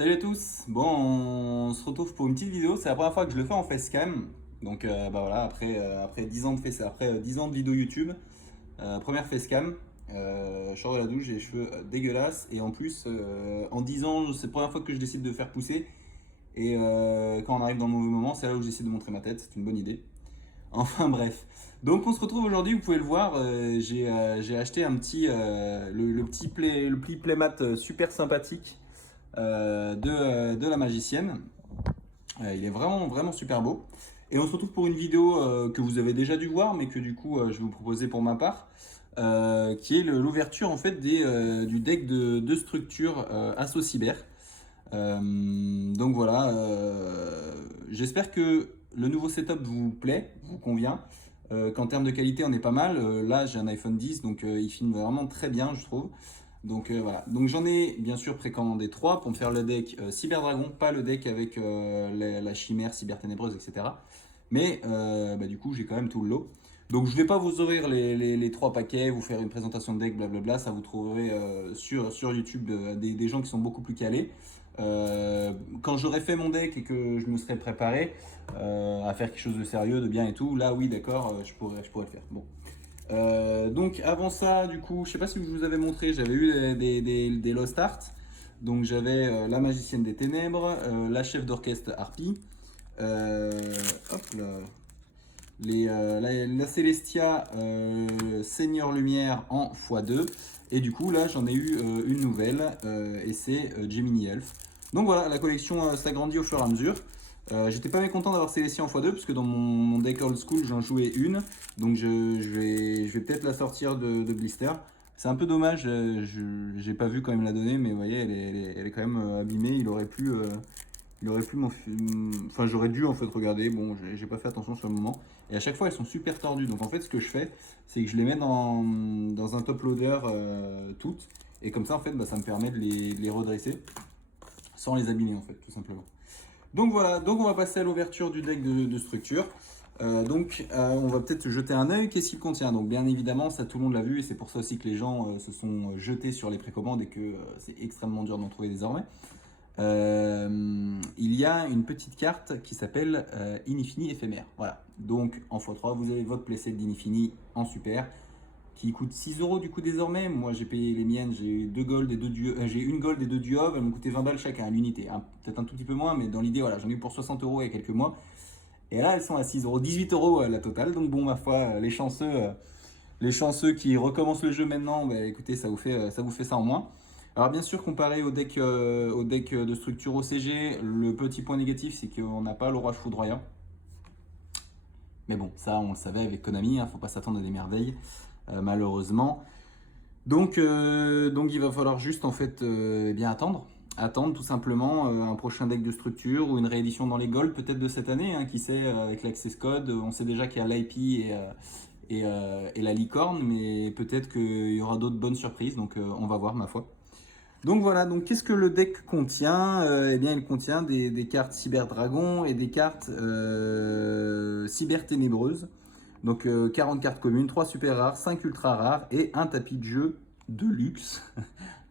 Salut à tous. Bon, on se retrouve pour une petite vidéo. C'est la première fois que je le fais en facecam. Donc, bah voilà, après 10 ans de après 10 ans de vidéo YouTube, première facecam. Je sors de la douche, j'ai les cheveux dégueulasses. Et en plus, en 10 ans, c'est la première fois que je décide de faire pousser. Et quand on arrive dans le mauvais moment, c'est là où j'essaie de montrer ma tête. C'est une bonne idée. Enfin bref. Donc on se retrouve aujourd'hui, vous pouvez le voir, j'ai acheté un petit, le petit playmat super sympathique de la magicienne. Il est vraiment, vraiment super beau. Et on se retrouve pour une vidéo que vous avez déjà dû voir, mais que du coup je vais vous proposer pour ma part, qui est l'ouverture en fait du deck de structure Asso Cyber. Donc voilà, j'espère que le nouveau setup vous plaît, vous convient, qu'en termes de qualité on est pas mal. Là j'ai un iPhone 10, donc il filme vraiment très bien je trouve. Donc voilà, donc j'en ai bien sûr précommandé 3 pour me faire le deck Cyber Dragon, pas le deck avec la chimère, cyber ténébreuse, etc. Mais bah, du coup j'ai quand même tout le lot. Donc je vais pas vous ouvrir les 3 paquets, vous faire une présentation de deck, blablabla, ça vous trouverez sur YouTube des gens qui sont beaucoup plus calés. Quand j'aurai fait mon deck et que je me serai préparé à faire quelque chose de sérieux, de bien et tout, là oui d'accord, je pourrais le faire. Bon. Donc avant ça, du coup, je sais pas si je vous avais montré, j'avais eu des Lost Art. Donc j'avais la magicienne des ténèbres, la chef d'orchestre Harpy, euh, hop là, la Celestia Seigneur Lumière en x2. Et du coup là j'en ai eu une nouvelle et c'est Gemini Elf. Donc voilà, la collection s'agrandit au fur et à mesure. J'étais pas mécontent d'avoir Celestia en x2 parce que dans mon deck old school j'en jouais une. Donc je vais peut-être la sortir de blister. C'est un peu dommage, j'ai pas vu quand il me l'a donné, mais vous voyez, elle est quand même abîmée. Il aurait pu enfin j'aurais dû en fait regarder, bon j'ai pas fait attention sur le moment. Et à chaque fois elles sont super tordues. Donc en fait ce que je fais, c'est que je les mets dans un top loader toutes. Et comme ça en fait bah, ça me permet de les redresser sans les abîmer en fait tout simplement. Donc voilà, donc on va passer à l'ouverture du deck de structure. On va peut-être jeter un œil. Qu'est-ce qu'il contient? Donc bien évidemment, ça tout le monde l'a vu et c'est pour ça aussi que les gens se sont jetés sur les précommandes et que c'est extrêmement dur d'en trouver désormais. Il y a une petite carte qui s'appelle Inifini éphémère. Voilà. Donc en x3, vous avez votre playset d'Inifini en super qui coûte 6 euros du coup désormais. Moi j'ai payé les miennes, j'ai 2 gold et 2 duos, j'ai une gold et 2 duos, elles m'ont coûté 20 balles chacun à l'unité. Hein. Peut-être un tout petit peu moins, mais dans l'idée, voilà, j'en ai eu pour 60 euros il y a quelques mois. Et là elles sont à 6 euros, 18 euros la totale. Donc bon, ma foi, les chanceux qui recommencent le jeu maintenant, bah, écoutez, ça vous fait ça en moins. Alors bien sûr, comparé au deck de structure OCG, le petit point négatif, c'est qu'on n'a pas le roi foudroyant. Mais bon, ça on le savait avec Konami, hein, faut pas s'attendre à des merveilles, malheureusement. Donc il va falloir juste en fait eh bien attendre tout simplement un prochain deck de structure ou une réédition dans les Gold peut-être de cette année, hein, qui sait, avec l'Access Code. On sait déjà qu'il y a l'IP et la licorne, mais peut-être qu'il y aura d'autres bonnes surprises, donc on va voir ma foi. Donc voilà, donc qu'est-ce que le deck contient? Eh bien il contient des cartes Cyber Dragon et des cartes Cyber Ténébreuses. Donc 40 cartes communes, 3 super rares, 5 ultra rares et un tapis de jeu de luxe.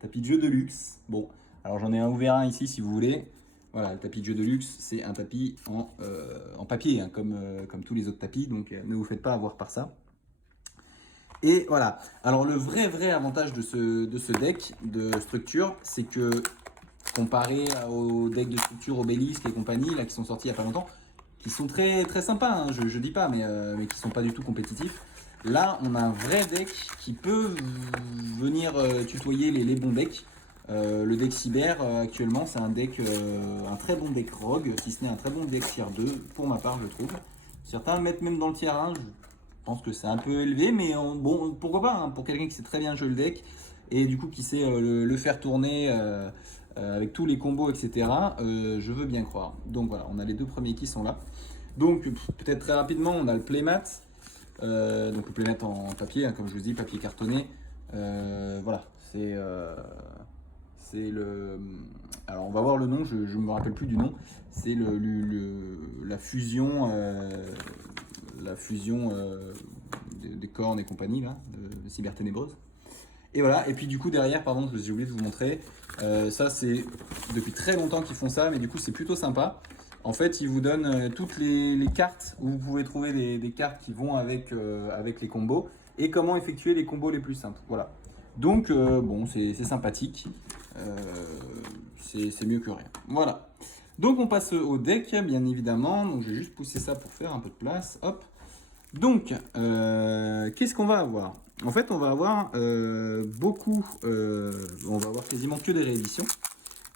Tapis de jeu de luxe. Bon, alors j'en ai ouvert un ici si vous voulez. Voilà, le tapis de jeu de luxe, c'est un tapis en papier, hein, comme tous les autres tapis, donc ne vous faites pas avoir par ça. Et voilà. Alors le vrai avantage de ce deck de structure, c'est que comparé au deck de structure Obélisque et compagnie, là, qui sont sortis il n'y a pas longtemps, qui sont très, très sympas, hein, je dis pas, mais qui sont pas du tout compétitifs. Là, on a un vrai deck qui peut venir tutoyer les bons decks. Le deck Cyber, actuellement, c'est un très bon deck Rogue, si ce n'est un très bon deck tier 2, pour ma part, je trouve. Certains le mettent même dans le tier 1, je pense que c'est un peu élevé, mais bon, pourquoi pas, hein, pour quelqu'un qui sait très bien jouer le deck, et du coup qui sait le faire tourner avec tous les combos, etc. Je veux bien croire. Donc voilà, on a les deux premiers qui sont là. Donc peut-être très rapidement, on a le playmat. Donc le playmat en papier, hein, comme je vous dis, papier cartonné. Voilà, c'est le. Alors on va voir le nom, je ne me rappelle plus du nom. C'est la fusion des cornes et compagnie là, de Cyber Ténébreuse. Et voilà, et puis du coup derrière, pardon, j'ai oublié de vous montrer, ça c'est depuis très longtemps qu'ils font ça, mais du coup c'est plutôt sympa. En fait, ils vous donnent toutes les cartes où vous pouvez trouver des cartes qui vont avec les combos et comment effectuer les combos les plus simples. Voilà. Donc, bon, c'est sympathique. Euh, c'est mieux que rien. Voilà. Donc, on passe au deck, bien évidemment. Donc, je vais juste pousser ça pour faire un peu de place. Hop. Donc, qu'est-ce qu'on va avoir? En fait, on va avoir on va avoir quasiment que des rééditions,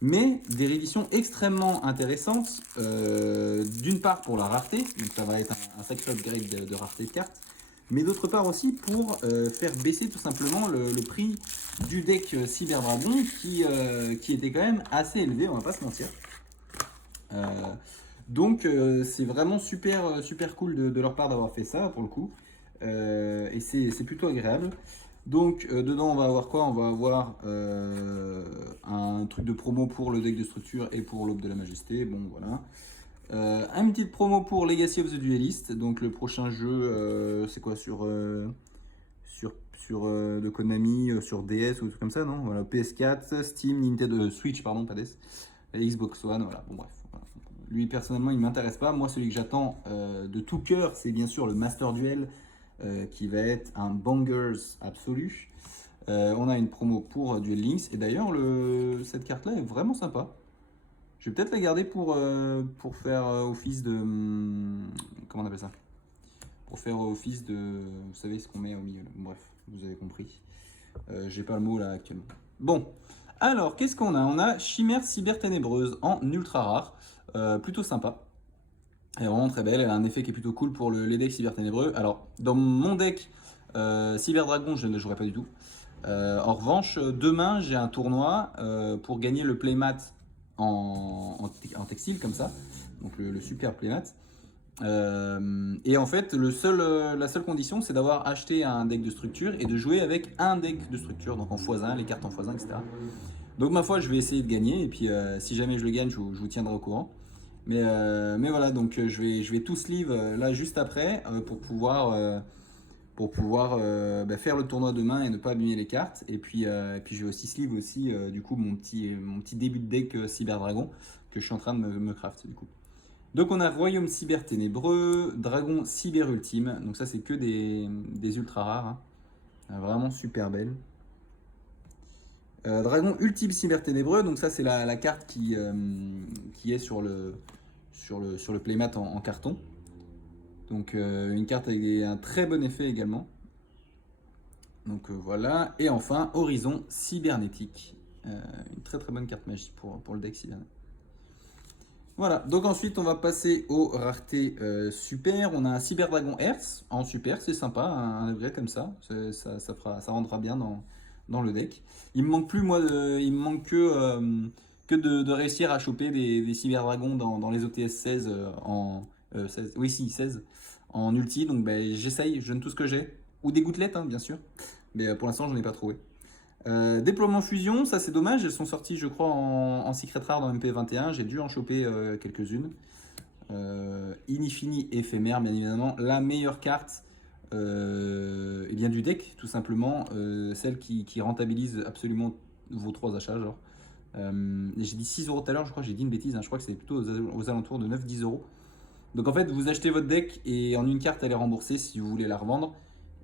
mais des rééditions extrêmement intéressantes. D'une part pour la rareté, donc ça va être un sacré upgrade de rareté de cartes, mais d'autre part aussi pour faire baisser tout simplement le prix du deck Cyber Dragon qui était quand même assez élevé, on va pas se mentir. Euh, donc c'est vraiment super cool de leur part d'avoir fait ça pour le coup. Et c'est plutôt agréable. Donc dedans on va avoir quoi? On va avoir un truc de promo pour le deck de structure et pour l'aube de la majesté. Bon voilà. Un petit promo pour Legacy of the Duelist. Donc le prochain jeu c'est quoi sur de Konami sur DS ou tout comme ça, non? Voilà, PS4, Steam, Nintendo Switch, pardon, pas DS, et Xbox One, voilà, bon bref. Voilà. Lui personnellement il m'intéresse pas. Moi celui que j'attends de tout cœur c'est bien sûr le Master Duel qui va être un bangers absolu. On a une promo pour Duel Links et d'ailleurs cette carte là est vraiment sympa. Je vais peut-être la garder pour faire office de comment on appelle ça? Pour faire office de, vous savez ce qu'on met au milieu. Bref, vous avez compris. J'ai pas le mot là actuellement. Bon, alors qu'est-ce qu'on a? On a Chimère Cyber Ténébreuse en ultra rare, plutôt sympa. Elle est vraiment très belle, elle a un effet qui est plutôt cool pour les decks Cyber Ténébreux. Alors, dans mon deck Cyber Dragon, je ne le jouerai pas du tout. En revanche, demain, j'ai un tournoi pour gagner le playmat en textile, comme ça. Donc, le super playmat. Et en fait, la seule condition, c'est d'avoir acheté un deck de structure et de jouer avec un deck de structure, donc en x1, les cartes en x1, etc. Donc ma foi, je vais essayer de gagner, et puis si jamais je le gagne, je vous tiendrai au courant. Mais voilà, donc je vais tout sleeve là juste après pour pouvoir faire le tournoi demain et ne pas abîmer les cartes. Et puis je vais aussi sleeve aussi du coup mon petit début de deck Cyber Dragon que je suis en train de me craft du coup. Donc on a Royaume Cyber Ténébreux, Dragon Cyber Ultime, donc ça c'est que des ultra rares, hein. Vraiment super belle. Dragon Ultime Cyber Ténébreux, donc ça c'est la carte qui est sur le playmat en carton. Donc une carte avec un très bon effet également. Donc voilà. Et enfin Horizon Cybernétique. Une très bonne carte magie pour le deck cybernétique. Voilà, donc ensuite on va passer aux raretés super. On a un Cyber Dragon Hertz en super, c'est sympa, un upgrade comme ça. Ça rendra bien dans le deck. Il me manque plus, moi, il me manque que de réussir à choper des Cyber Dragons dans les OTS 16 oui, si, 16 en ulti. Donc ben, j'essaye, je donne tout ce que j'ai. Ou des gouttelettes, hein, bien sûr. Mais pour l'instant, je n'en ai pas trouvé. Déploiement fusion, ça c'est dommage, elles sont sorties je crois en secret rare dans MP21, j'ai dû en choper quelques-unes. Inifini éphémère bien évidemment, la meilleure carte et bien du deck tout simplement, celle qui rentabilise absolument vos 3 achats genre. J'ai dit 6 euros tout à l'heure, je crois que j'ai dit une bêtise, hein, je crois que c'est plutôt aux alentours de 9-10 euros. Donc en fait vous achetez votre deck et en une carte elle est remboursée si vous voulez la revendre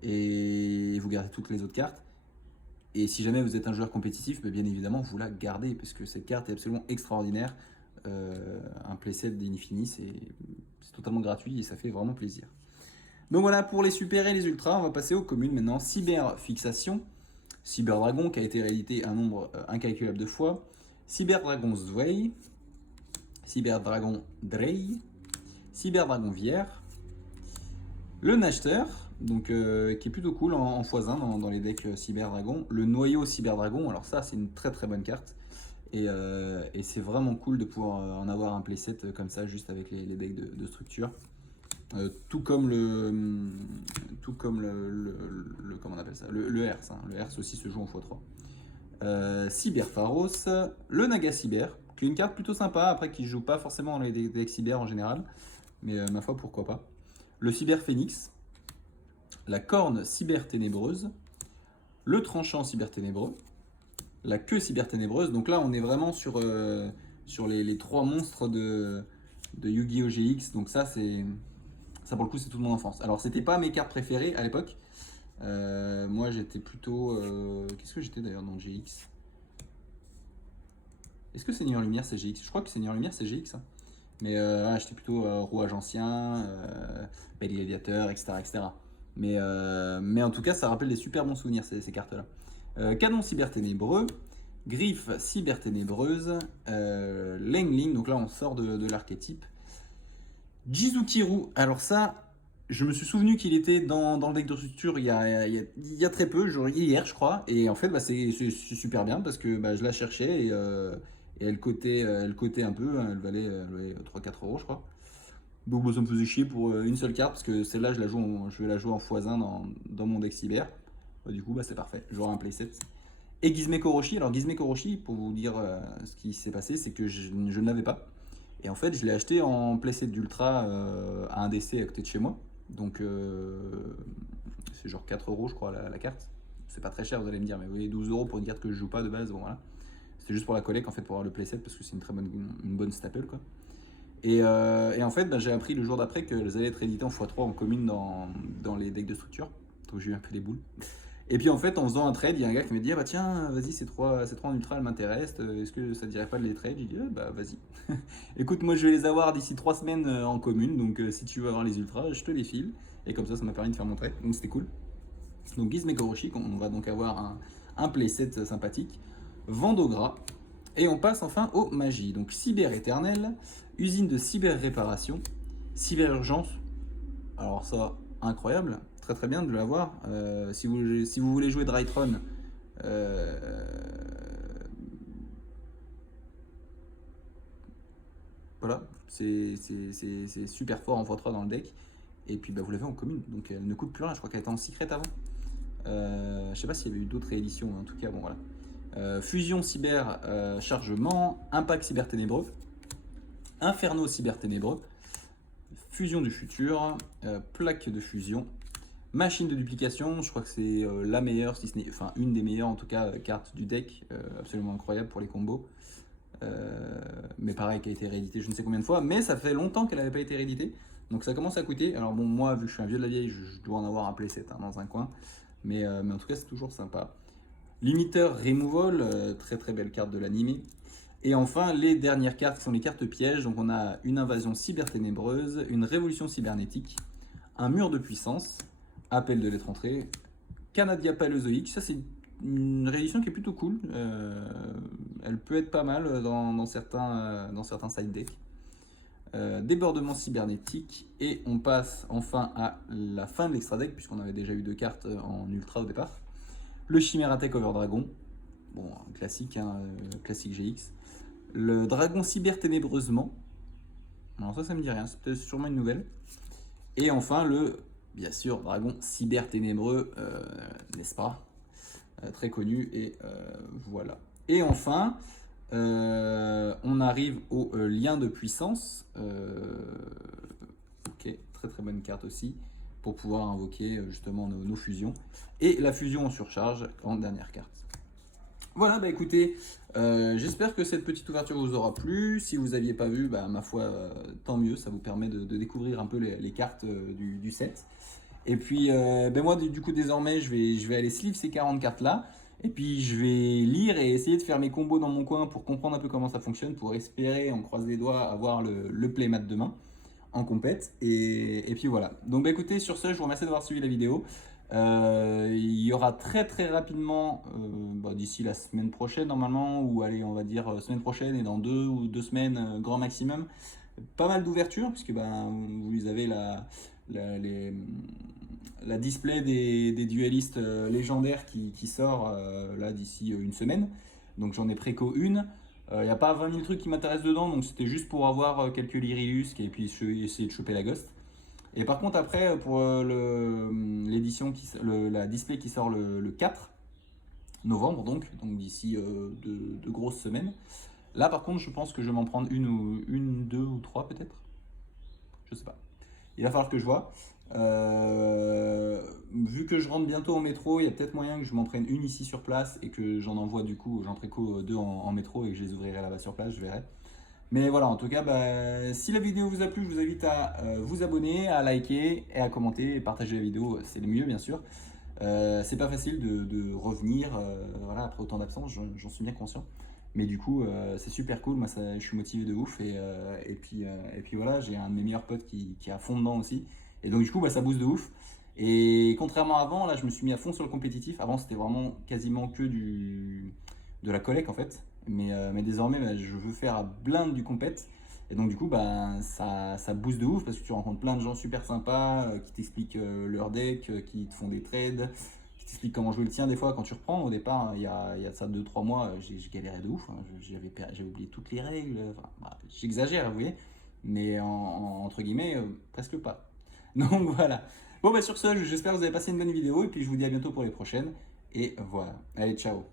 et vous gardez toutes les autres cartes. Et si jamais vous êtes un joueur compétitif, bien évidemment, vous la gardez, parce que cette carte est absolument extraordinaire. Un playset d'Infini, c'est totalement gratuit et ça fait vraiment plaisir. Donc voilà, pour les super et les ultras, on va passer aux communes maintenant. Cyber Fixation, Cyber Dragon qui a été réédité un nombre incalculable de fois, Cyber Dragon Zway, Cyber Dragon Drey, Cyber Dragon Vière, le Nachter, donc qui est plutôt cool en x1 dans les decks Cyber Dragon. Le noyau Cyber Dragon, alors ça c'est une très bonne carte. Et c'est vraiment cool de pouvoir en avoir un playset comme ça juste avec les decks de structure. Tout comme le comment on appelle ça, le Hertz, hein. Le Hertz aussi se joue en x3. Cyber Pharos, le Naga Cyber, qui est une carte plutôt sympa, après qui ne joue pas forcément dans les decks Cyber en général, mais ma foi pourquoi pas. Le Cyber Phoenix, la Corne Cyber Ténébreuse, le tranchant cyberténébreux, la queue cyberténébreuse. Donc là, on est vraiment sur les 3 monstres de Yu-Gi-Oh! GX. Donc ça, pour le coup, c'est toute mon enfance. Alors, c'était pas mes cartes préférées à l'époque. Moi, j'étais plutôt... Qu'est-ce que j'étais d'ailleurs dans le GX? Est-ce que Seigneur Lumière, c'est GX? Je crois que Seigneur Lumière, c'est GX. Hein. Mais j'étais plutôt rouage ancien, bel gladiateur, etc. etc. Mais en tout cas, ça rappelle des super bons souvenirs, ces cartes-là. Canon cyberténébreux, griffe cyberténébreuse, Lengling, donc là on sort de l'archétype. Jizukiru, alors ça, je me suis souvenu qu'il était dans le deck de structure il y a très peu, genre hier je crois, et en fait bah, c'est super bien parce que bah, je la cherchais et elle cotait un peu, hein, elle valait 3-4 euros je crois. Donc bah, ça me faisait chier pour une seule carte parce que celle-là je vais la jouer en x1 dans mon deck cyber. Bah, du coup bah, c'est parfait, j'aurai un playset. Et Gizmeko Roshi, alors Gizmeko Roshi, pour vous dire ce qui s'est passé, c'est que je ne l'avais pas. Et en fait, je l'ai acheté en playset d'Ultra à un DC à côté de chez moi. Donc, c'est genre 4 euros, je crois, la carte. C'est pas très cher, vous allez me dire, mais vous voyez, 12 euros pour une carte que je joue pas de base, bon voilà. C'était juste pour la collecte, en fait, pour avoir le playset, parce que c'est une bonne staple, quoi. Et en fait, bah, j'ai appris le jour d'après qu'elles allaient être éditées en x3 en commune dans les decks de structure. Donc, j'ai eu un peu des boules. Et puis en fait, en faisant un trade, il y a un gars qui me dit ah bah tiens, vas-y, ces trois en ultra, elles m'intéressent. Est-ce que ça te dirait pas de les trade? J'ai dit bah vas-y. Écoute, moi je vais les avoir d'ici 3 semaines en commune, donc si tu veux avoir les ultras, je te les file. Et comme ça m'a permis de faire mon trade, donc c'était cool. Donc Gizmeko Roshi, on va donc avoir un playset sympathique. Vendogra. Et on passe enfin aux magies. Donc cyber éternel, usine de cyber réparation, cyber urgence. Alors ça, incroyable, très très bien de l'avoir. Si vous voulez jouer Drytron, voilà, c'est super fort en x3 dans le deck. Et puis bah, vous l'avez en commune, donc elle ne coûte plus rien. Je crois qu'elle était en secret avant. Je sais pas s'il y avait eu d'autres rééditions, mais en tout cas, bon voilà. Fusion cyber chargement, impact cyber ténébreux, inferno cyber ténébreux, fusion du futur, plaque de fusion, machine de duplication. Je crois que c'est la meilleure, si ce n'est, enfin une des meilleures en tout cas, cartes du deck, absolument incroyable pour les combos. Mais pareil, qui a été réédité je ne sais combien de fois, mais ça fait longtemps qu'elle n'avait pas été rééditée, donc ça commence à coûter. Alors bon, moi vu que je suis un vieux de la vieille, je dois en avoir un playset hein, dans un coin, mais en tout cas c'est toujours sympa. Limiteur Removal, très très belle carte de l'animé. Et enfin les dernières cartes qui sont les cartes pièges. Donc on a une invasion cyberténébreuse, une révolution cybernétique, un mur de puissance, appel de lettre entrée, Canadia paléozoïque. Ça c'est une réédition qui est plutôt cool. Elle peut être pas mal dans certains side decks. Débordement cybernétique. Et on passe enfin à la fin de l'extra deck, puisqu'on avait déjà eu 2 cartes en ultra au départ. Le Chimera Tech Over Dragon. Bon, classique, hein, classique GX. Le Dragon Cyber Ténébreusement. Alors ça me dit rien, c'est peut-être sûrement une nouvelle. Et enfin bien sûr, Dragon Cyber Ténébreux, n'est-ce pas? Très connu, et voilà. Et enfin, on arrive au lien de puissance. Ok, très très bonne carte aussi, pour pouvoir invoquer justement nos fusions. Et la fusion en surcharge en dernière carte. Voilà, bah écoutez, j'espère que cette petite ouverture vous aura plu. Si vous n'aviez pas vu, bah, ma foi, tant mieux, ça vous permet de découvrir un peu les cartes du set. Et puis, ben moi, du coup, désormais, je vais aller sleeve ces 40 cartes-là. Et puis, je vais lire et essayer de faire mes combos dans mon coin pour comprendre un peu comment ça fonctionne, pour espérer, on croise les doigts, avoir le playmat demain en compète. Et puis voilà. Donc, bah, écoutez, sur ce, je vous remercie d'avoir suivi la vidéo. Il y aura très très rapidement, d'ici la semaine prochaine normalement, ou allez on va dire semaine prochaine et dans 2 semaines grand maximum, pas mal d'ouvertures, puisque vous avez la display des duellistes légendaires qui sort là d'ici une semaine. Donc j'en ai préco une. Il n'y a pas 20 000 trucs qui m'intéressent dedans, donc c'était juste pour avoir quelques Lyrilusques et puis essayer de choper la Ghost. Et par contre après pour l'édition, la display qui sort le 4 novembre, donc d'ici 2 grosses semaines. Là par contre je pense que je vais m'en prendre une, 2 ou 3 peut-être. Je sais pas. il va falloir que je vois. Vu que je rentre bientôt en métro, il y a peut-être moyen que je m'en prenne une ici sur place et que j'en envoie du coup, j'en préco deux en métro et que je les ouvrirai là-bas sur place, je verrai. Mais voilà, en tout cas, bah, si la vidéo vous a plu, je vous invite à vous abonner, à liker et à commenter et partager la vidéo, c'est le mieux bien sûr. C'est pas facile de revenir voilà, après autant d'absence, j'en suis bien conscient. Mais du coup, c'est super cool, moi je suis motivé de ouf. Et puis voilà, j'ai un de mes meilleurs potes qui est à fond dedans aussi. Et donc du coup, bah, ça booste de ouf. Et contrairement à avant, là je me suis mis à fond sur le compétitif. Avant c'était vraiment quasiment que de la collecte en fait. Mais désormais, bah, je veux faire à blinde du compète. Et donc du coup, bah, ça booste de ouf parce que tu rencontres plein de gens super sympas qui t'expliquent leur deck, qui te font des trades, qui t'expliquent comment jouer le tien. Des fois, quand tu reprends, au départ, il y a ça 2 3 mois, j'ai galéré de ouf. Hein. J'avais oublié toutes les règles. Enfin, bah, j'exagère, vous voyez. Mais entre guillemets, presque pas. Donc voilà. Bon, bah sur ce, j'espère que vous avez passé une bonne vidéo. Et puis je vous dis à bientôt pour les prochaines. Et voilà. Allez, ciao.